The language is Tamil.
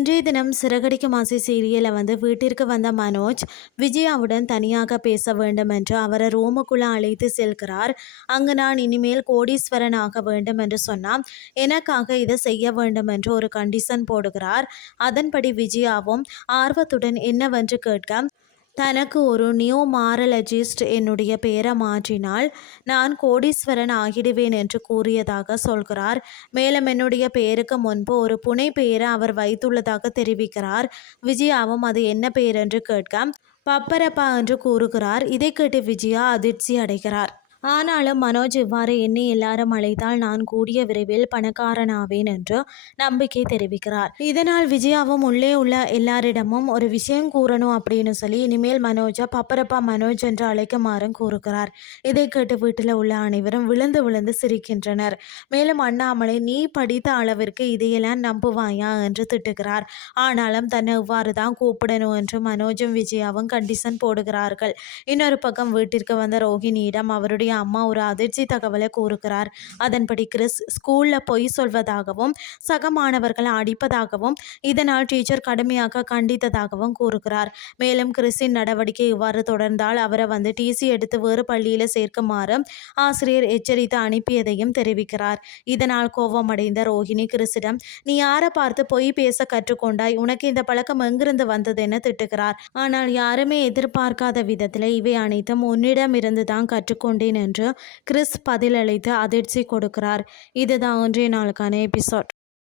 இன்றைய தினம் சிறகடிக்கும் ஆசை சீரியலில் வீட்டிற்கு வந்த மனோஜ் விஜயாவுடன் தனியாக பேச வேண்டும் என்று அவரை ரூமுக்குள்ள அழைத்து செல்கிறார். அங்கு நான் இனிமேல் கோடீஸ்வரன் ஆக வேண்டும் என்று சொன்னால் எனக்காக இதை செய்ய வேண்டும் என்று ஒரு கண்டிஷன் போடுகிறார். அதன்படி விஜயாவும் ஆர்வத்துடன் என்னவென்று கேட்க தனக்கு ஒரு நியூமாரலஜிஸ்ட் என்னுடைய பெயரை மாற்றினால் நான் கோடீஸ்வரன் ஆகிடுவேன் என்று கூறியதாக சொல்கிறார். மேலும் என்னுடைய பெயருக்கு முன்பு ஒரு புனை பெயரை அவர் வைத்துள்ளதாக தெரிவிக்கிறார். விஜயாவும் அது என்ன பெயர் என்று கேட்க பப்பரப்பா என்று கூறுகிறார். இதை கேட்டு விஜயா அதிர்ச்சி அடைகிறார். ஆனாலும் மனோஜ் இவ்வாறு என்னை எல்லாரும் அழைத்தால் நான் கூடிய விரைவில் பணக்காரனாவேன் என்று நம்பிக்கை தெரிவிக்கிறார். இதனால் விஜயாவும் உள்ளே உள்ள எல்லாரிடமும் ஒரு விஷயம் கூறணும் அப்படின்னு சொல்லி இனிமேல் மனோஜை பப்பரப்பா மனோஜ் என்று அழைக்குமாறும் கூறுகிறார். இதை கேட்டு வீட்டில் உள்ள அனைவரும் விழுந்து விழுந்து சிரிக்கின்றனர். மேலும் அண்ணாமலை நீ படித்த அளவிற்கு இதையெல்லாம் நம்புவாயா என்று திட்டுகிறார். ஆனாலும் தன்னை இவ்வாறு தான் கூப்பிடணும் என்று மனோஜும் விஜயாவும் கண்டிஷன் போடுகிறார்கள். இன்னொரு பக்கம் வீட்டிற்கு வந்த ரோஹிணியிடம் அவருடைய அம்மா ஒரு அதிர்ச்சி தகவலை கூறுகிறார். அதன்படி கிறிஸ் ஸ்கூல்ல பொய் சொல்வதாகவும் சக மாணவர்கள் அடிப்பதாகவும் இதனால் டீச்சர் கடுமையாக கண்டித்ததாகவும் கூறுகிறார். மேலும் கிறிஸின் நடவடிக்கை இவ்வாறு தொடர்ந்தால் அவரை டிசி எடுத்து வேறு பள்ளியில சேர்க்குமாறு ஆசிரியர் எச்சரித்து அனுப்பியதையும் தெரிவிக்கிறார். இதனால் கோபமடைந்த ரோஹிணி கிறிஸிடம் நீ யாரை பார்த்து பொய் பேச கற்றுக்கொண்டாய், உனக்கு இந்த பழக்கம் எங்கிருந்து வந்தது என திட்டுகிறார். ஆனால் யாருமே எதிர்பார்க்காத விதத்தில் இவை அனைத்தும் உன்னிடம் இருந்து தான் கற்றுக்கொண்டேன் என்று கிறிஸ் பதிலளித்து அதிர்ச்சி கொடுக்கிறார். இதுதான் இன்றைய நாளுக்கான எபிசோட்.